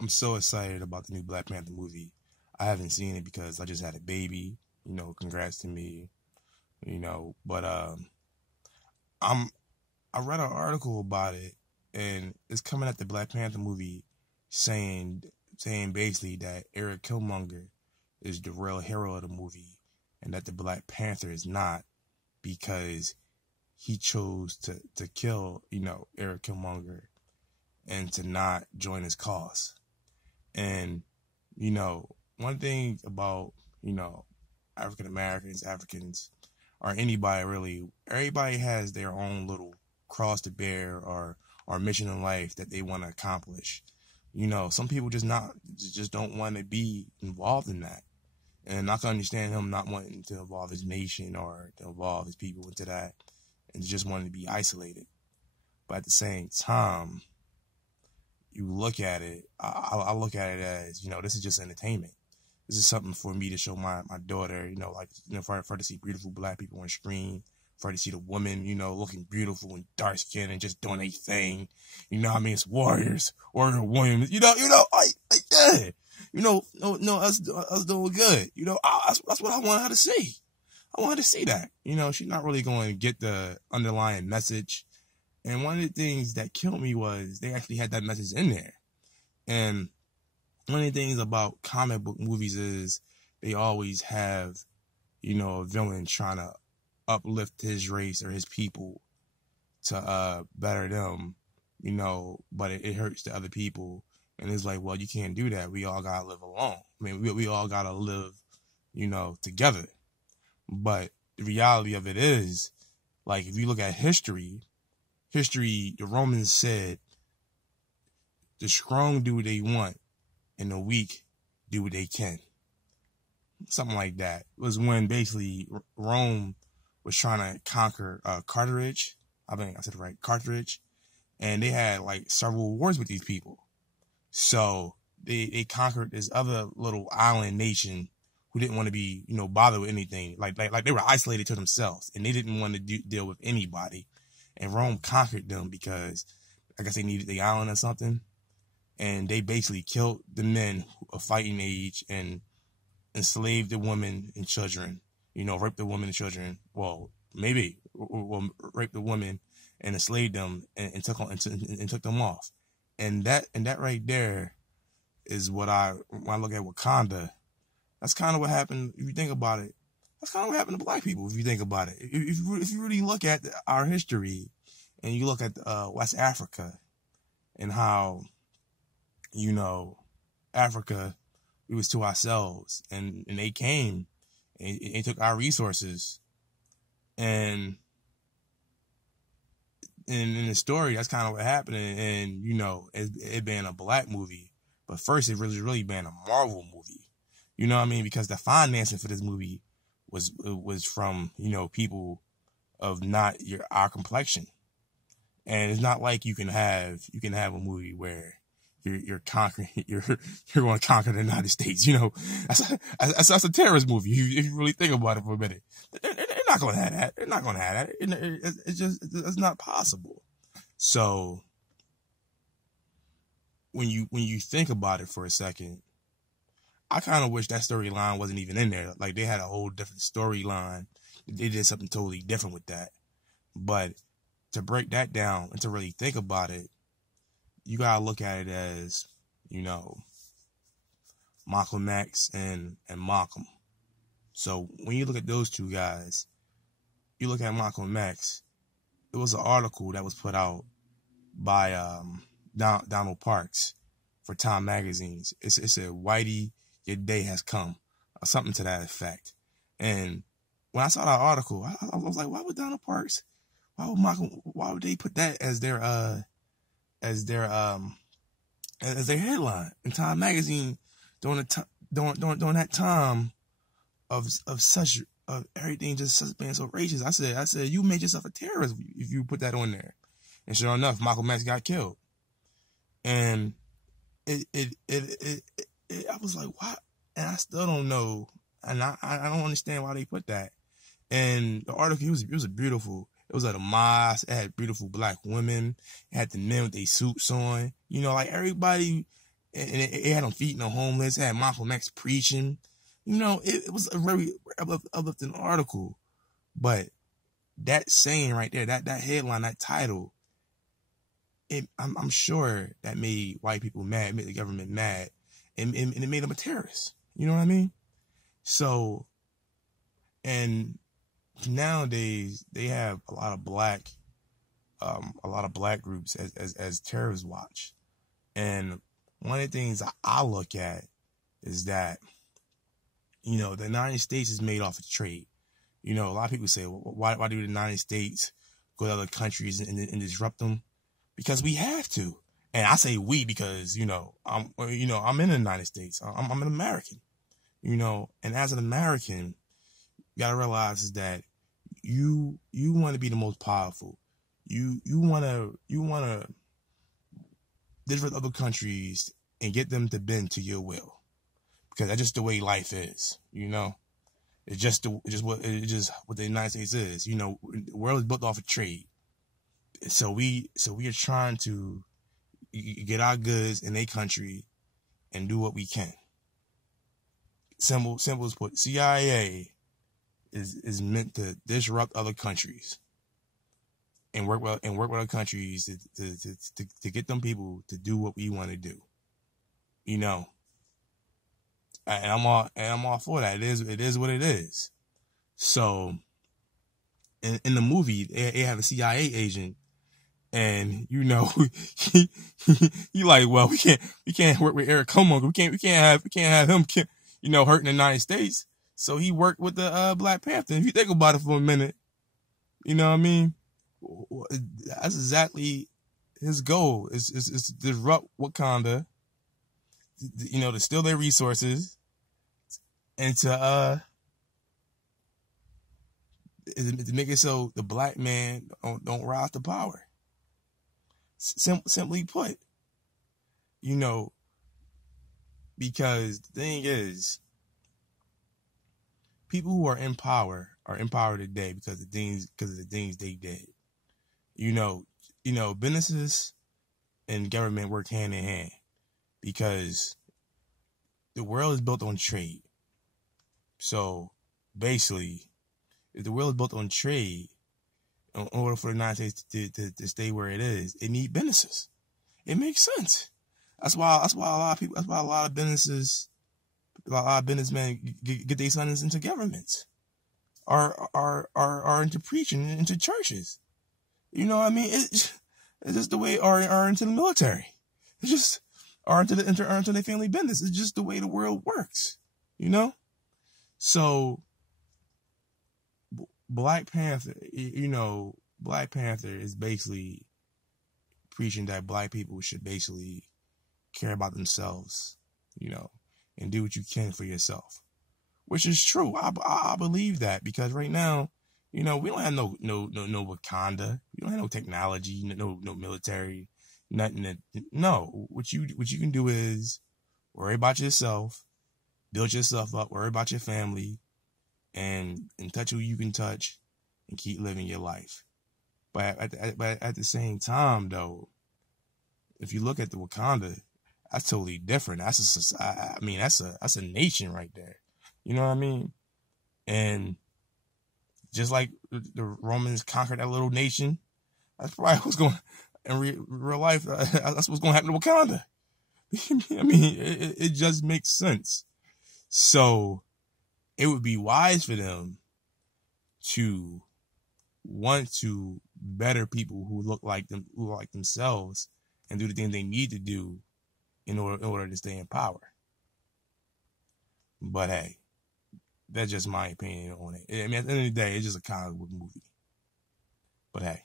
I'm so excited about the new Black Panther movie. I haven't seen it because I just had a baby. Congrats to me. But I'm I read an article about it, and it's coming at the Black Panther movie, saying saying basically that Eric Killmonger is the real hero of the movie, and that the Black Panther is not, because he chose to kill Eric Killmonger and to not join his cause. And, one thing about, African Americans, Africans, or anybody really, everybody has their own little cross to bear or mission in life that they want to accomplish. Some people just don't want to be involved in that. And I can understand him not wanting to involve his nation or to involve his people into that and just wanting to be isolated. But at the same time, you look at it, I look at it as, this is just entertainment. This is something for me to show my daughter, for her to see beautiful Black people on screen, for her to see the women, looking beautiful and dark skinned and just doing their thing. It's warrior women, yeah. Us doing good. That's what I want her to see. I want her to see that. She's not really going to get the underlying message. And one of the things that killed me was they actually had that message in there. And one of the things about comic book movies is they always have, a villain trying to uplift his race or his people to better them, but it hurts the other people. And it's like, well, you can't do that. We all got to live alone. I mean, we all got to live, together. But the reality of it is, like, if you look at history, the Romans said, the strong do what they want and the weak do what they can. Something like that. It was when basically Rome was trying to conquer Carthage. I think I said it right, Carthage. And they had like several wars with these people. So they conquered this other little island nation who didn't want to be, bothered with anything. Like they were isolated to themselves and they didn't want to deal with anybody. And Rome conquered them because I guess they needed the island or something. And they basically killed the men of fighting age and enslaved the women and children, raped the women and children. Well, maybe raped the women and enslaved them and took them off. And that right there is when I look at Wakanda, that's kind of what happened. If you think about it, that's kind of what happened to Black people. If you think about it, if you really look at our history and you look at West Africa and how, Africa, we was to ourselves and they came and they took our resources. And in the story, that's kind of what happened. And it being a Black movie, but first it really being a Marvel movie. You know what I mean? Because the financing for this movie was from, people of not our complexion. And it's not like you can have a movie where you're conquering, you're going to conquer the United States. That's a terrorist movie. If you really think about it for a minute, they're not going to have that. They're not going to have that. It's not possible. So when you think about it for a second, I kind of wish that storyline wasn't even in there. Like they had a whole different storyline. They did something totally different with that. But to break that down and to really think about it, you gotta look at it as, Malcolm X and Malcolm. So when you look at those two guys, you look at Malcolm X, it was an article that was put out by Donald Parks for Time magazines. It said, "Whitey, your day has come," or something to that effect. And when I saw that article, I was like, why would Donald Parks, why would they put that as their headline in Time magazine during that time of everything just being so racist? I said, you made yourself a terrorist if you put that on there. And sure enough, Malcolm X got killed. And I was like, what? And I still don't know. And I don't understand why they put that. And the article, it was beautiful. It was at a mosque. It had beautiful Black women. It had the men with their suits on. Like everybody it had them feeding the homeless. It had Malcolm X preaching. It was a very uplifting article. But that saying right there, that headline, that title, I'm sure that made white people mad, made the government mad, and it made them a terrorist. You know what I mean? So, and nowadays they have a lot of black groups as terrorist watch. And one of the things I look at is that, the United States is made off of trade. A lot of people say, well, why do the United States go to other countries and disrupt them? Because we have to. And I say we because, I'm in the United States. I'm an American, and as an American, you gotta realize is that you want to be the most powerful. You want to disrupt other countries and get them to bend to your will, because that's just the way life is. It's just what the United States is. The world is built off of trade. So we are trying to get our goods in a country and do what we can. Simple as put, CIA is meant to disrupt other countries and work with other countries to get them people to do what we want to do. And I'm all for that. It is what it is. So in the movie, they have a CIA agent, and he like, well, we can't work with Eric Como. We can't have him hurting the United States. So he worked with the Black Panther. If you think about it for a minute, you know what I mean? That's exactly his goal. Is to disrupt Wakanda, to steal their resources, and to make it so the black man don't rise to power. Simply put, because the thing is, people who are in power today because of the things they did. Businesses and government work hand in hand, because the world is built on trade. So basically, if the world is built on trade, in order for the United States to stay where it is, it needs businesses. It makes sense. That's why a lot of businessmen get their sons into governments, are into preaching, into churches. You know what I mean? It's just the way, are into the military. It's just are into their family business. It's just the way the world works. So Black Panther, Black Panther is basically preaching that black people should basically care about themselves, and do what you can for yourself, which is true. I believe that, because right now, we don't have no Wakanda. We don't have no technology, no military, nothing. No, what you can do is worry about yourself, build yourself up, worry about your family, and touch who you can touch, and keep living your life. But at the same time, though, if you look at the Wakanda, that's totally different. That's a nation right there. You know what I mean? And just like the Romans conquered that little nation, that's probably what's going in real life. That's what's going to happen to Wakanda. I mean, it just makes sense. So it would be wise for them to want to better people who look like themselves, and do the things they need to do in order to stay in power. But hey, that's just my opinion on it. I mean, at the end of the day, it's just a comic book movie. But hey.